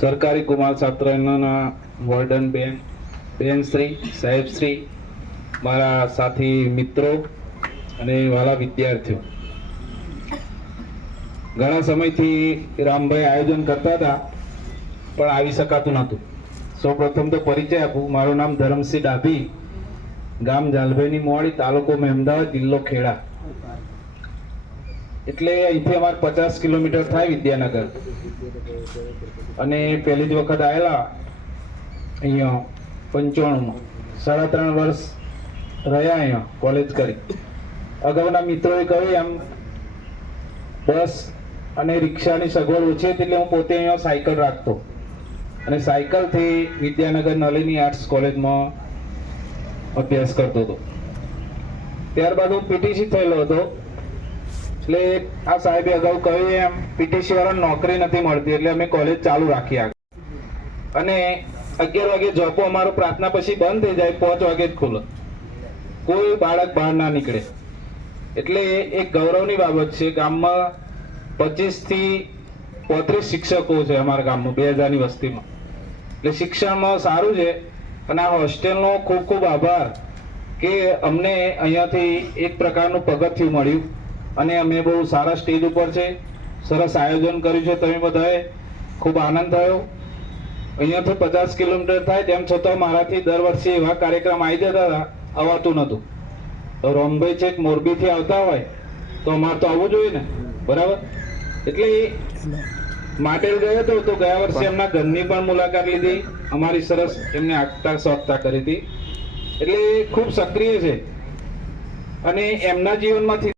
સરકારી કુમાર છાત્રાલયના વોર્ડન બેન શ્રી સાહેબ શ્રી, મારા સાથી મિત્રો અને વાલા વિદ્યાર્થીઓ, ઘણા સમયથી રામભાઈ આયોજન કરતા હતા પણ આવી શકાતું નહોતું. સૌપ્રથમ તો પરિચય આપું. મારું નામ ધરમસિંહ ડાભી, ગામ જાલભાઈની મોવાડી, તાલુકો મહેમદાવાદ, જિલ્લો ખેડા. એટલે અહીંથી અમારે 50 કિલોમીટર થાય વિદ્યાનગર. અને પહેલી જ વખત આવેલા અહીંયા 95માં 3.5 વર્ષ રહ્યા અહીંયા કોલેજ કરી. અગાઉના મિત્રોએ કહ્યું એમ બસ અને રિક્ષાની સગવડ ઓછી હતી એટલે હું પોતે અહીંયા સાયકલ રાખતો અને સાયકલથી વિદ્યાનગર નલિની આર્ટ્સ કોલેજમાં અભ્યાસ કરતો હતો. ત્યારબાદ હું પીટીસી થયેલો હતો. એટલે આ સાહેબે અગાઉ કહ્યું એમ પીટીસી વાળાને નોકરી નથી મળતી એટલે અમે કોલેજ ચાલુ રાખી આગળ. અને 11 વાગે જોબો અમારો પ્રાર્થના પછી બંધ થઈ જાય, 5 વાગે જ ખુલે. કોઈ બાળક બહાર ના નીકળે. એટલે એક ગૌરવની બાબત છે. ગામમાં 25 થી 35 શિક્ષકો છે અમારા ગામમાં 2000ની વસ્તીમાં. એટલે શિક્ષણમાં સારું છે. અને આ હોસ્ટેલનો ખૂબ ખૂબ આભાર કે અમને અહીંયાથી એક પ્રકારનું પગથિયું મળ્યું અને અમે બહુ સારા સ્ટેજ ઉપર છે, સરસ આયોજન કર્યું છે. તમે બધાએ ખૂબ આનંદ થયો. અહીંયાથી 50 કિલોમીટર થાય તેમ છતાં મારાથી દર વર્ષે એવા કાર્યક્રમ આવી જતા હતા, અવાતું નહોતું. તો રોમભાઈ છેક મોરબીથી આવતા હોય તો અમારે તો આવવું જોઈએ ને, બરાબર? એટલે માટેલ ગયો હતો તો ગયા વર્ષે એમના ઘરની પણ મુલાકાત લીધી, અમારી સરસ એમને આગતા સ્વાગતા કરી હતી. એટલે ખૂબ સક્રિય છે અને એમના જીવનમાંથી